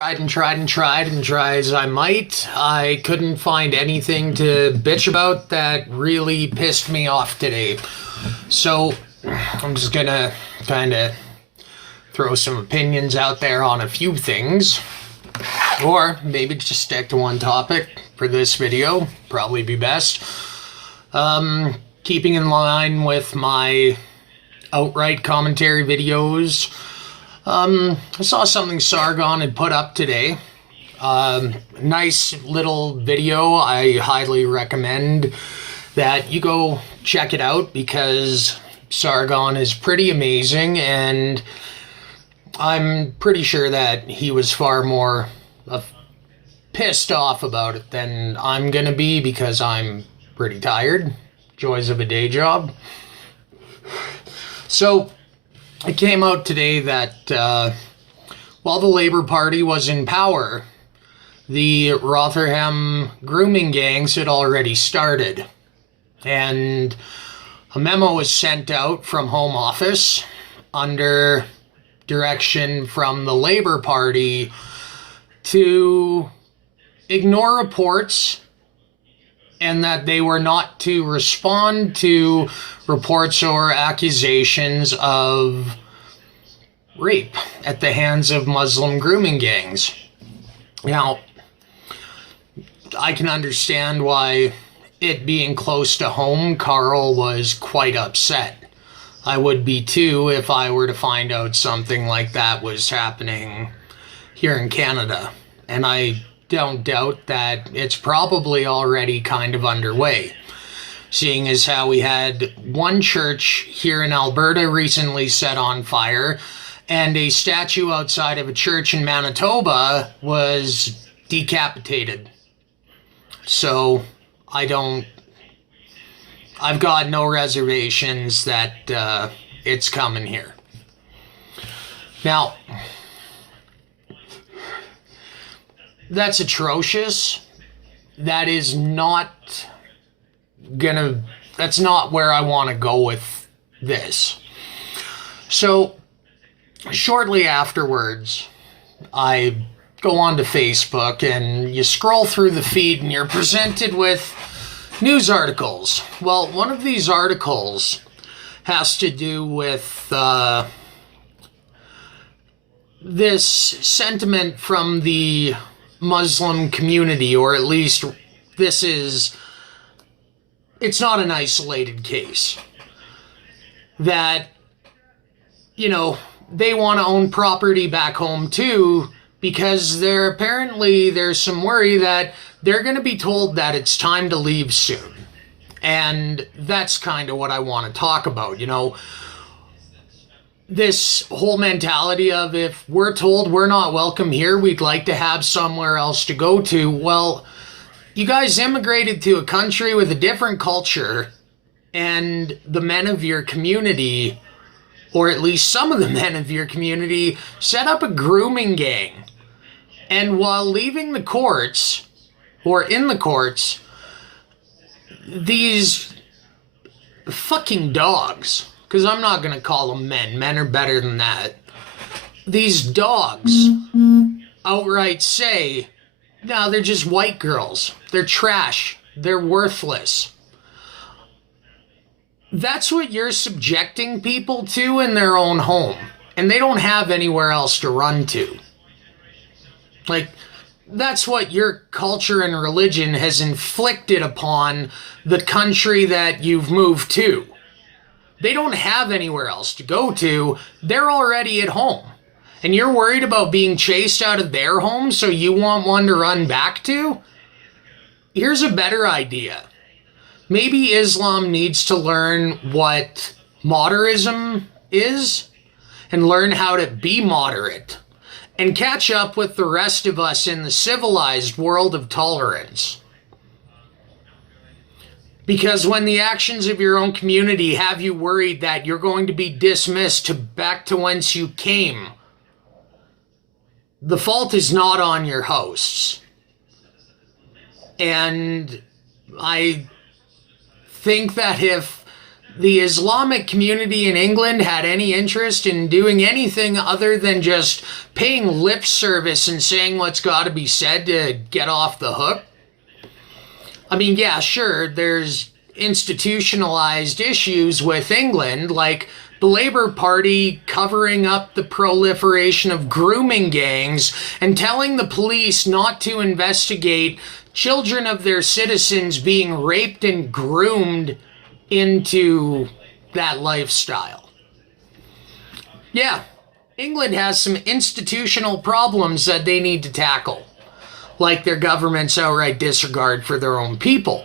Tried as I might. I couldn't find anything to bitch about that really pissed me off today. So I'm just gonna kind of throw some opinions out there on a few things. Or maybe just stick to one topic for this video. Probably be best. Keeping in line with my outright commentary videos. I saw something Sargon had put up today. Nice little video. I highly recommend that you go check it out because Sargon is pretty amazing, and I'm pretty sure that he was far more pissed off about it than I'm gonna be because I'm pretty tired. Joys of a day job. So it came out today that while the Labour Party was in power, the Rotherham grooming gangs had already started. And a memo was sent out from Home Office under direction from the Labour Party to ignore reports and that they were not to respond to reports or accusations of rape at the hands of Muslim grooming gangs. Now, I can understand why, it being close to home, Carl was quite upset. I would be too if I were to find out something like that was happening here in Canada. And I don't doubt that it's probably already kind of underway, seeing as how we had one church here in Alberta recently set on fire, and a statue outside of a church in Manitoba was decapitated. So I've got no reservations that it's coming here. Now, that's atrocious. That's not where I want to go with this. So, shortly afterwards, I go onto Facebook and you scroll through the feed and you're presented with news articles. Well, one of these articles has to do with this sentiment from the Muslim community, or at least it's not an isolated case, that, they want to own property back home too, because there's some worry that they're going to be told that it's time to leave soon. And that's kind of what I want to talk about, this whole mentality of, if we're told we're not welcome here, we'd like to have somewhere else to go to. Well, you guys immigrated to a country with a different culture, and the men of your community, or at least some of the men of your community, set up a grooming gang. And while leaving the courts, or in the courts, these fucking dogs, because I'm not going to call them men. Men are better than that. These dogs outright say, no, they're just white girls. They're trash. They're worthless. That's what you're subjecting people to in their own home. And they don't have anywhere else to run to. That's what your culture and religion has inflicted upon the country that you've moved to. They don't have anywhere else to go to. They're already at home. And you're worried about being chased out of their home, so you want one to run back to? Here's a better idea. Maybe Islam needs to learn what moderatism is and learn how to be moderate and catch up with the rest of us in the civilized world of tolerance. Because when the actions of your own community have you worried that you're going to be dismissed back to whence you came, the fault is not on your hosts. And I think that if the Islamic community in England had any interest in doing anything other than just paying lip service and saying what's got to be said to get off the hook? I mean, yeah, sure, there's institutionalized issues with England, like the Labour Party covering up the proliferation of grooming gangs and telling the police not to investigate children of their citizens being raped and groomed into that lifestyle. Yeah, England has some institutional problems that they need to tackle, like their government's outright disregard for their own people,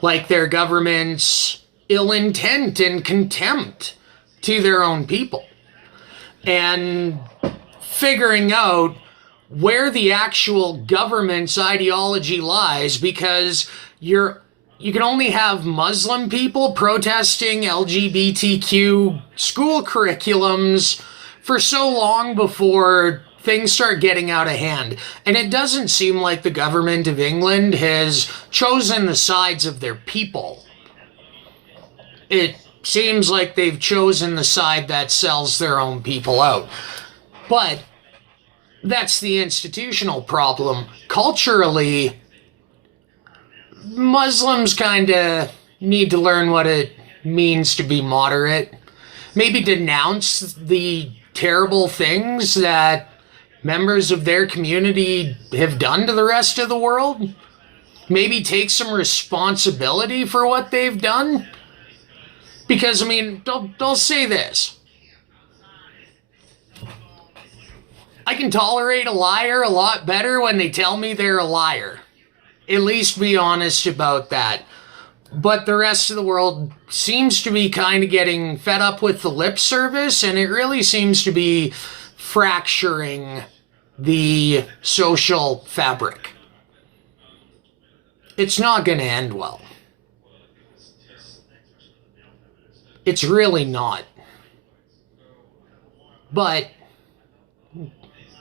like their government's ill intent and contempt to their own people, and figuring out where the actual government's ideology lies, because you can only have Muslim people protesting LGBTQ school curriculums for so long before things start getting out of hand. And it doesn't seem like the government of England has chosen the sides of their people. It seems like they've chosen the side that sells their own people out. But that's the institutional problem. Culturally, Muslims kind of need to learn what it means to be moderate. Maybe denounce the terrible things that members of their community have done to the rest of the world. Maybe take some responsibility for what they've done. Because, I mean, they'll say this. I can tolerate a liar a lot better when they tell me they're a liar. At least be honest about that. But the rest of the world seems to be kind of getting fed up with the lip service, and it really seems to be fracturing the social fabric. It's not going to end well. It's really not. But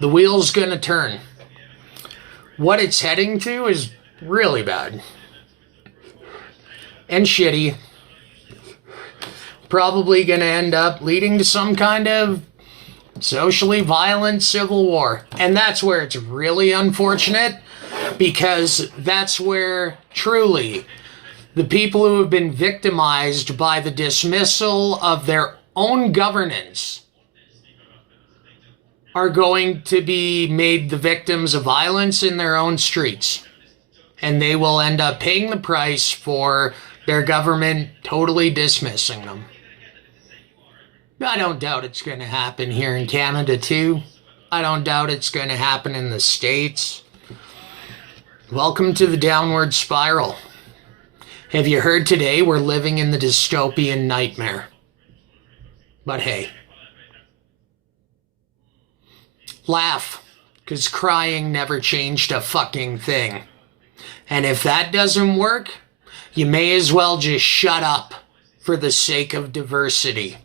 the wheel's going to turn. What it's heading to is really bad. And shitty. Probably going to end up leading to some kind of socially violent civil war. And that's where it's really unfortunate, because that's where truly the people who have been victimized by the dismissal of their own governance are going to be made the victims of violence in their own streets. And they will end up paying the price for their government totally dismissing them. I don't doubt it's going to happen here in Canada too. I don't doubt it's going to happen in the States. Welcome to the downward spiral. Have you heard today we're living in the dystopian nightmare? But hey. Laugh, because crying never changed a fucking thing. And if that doesn't work, you may as well just shut up for the sake of diversity.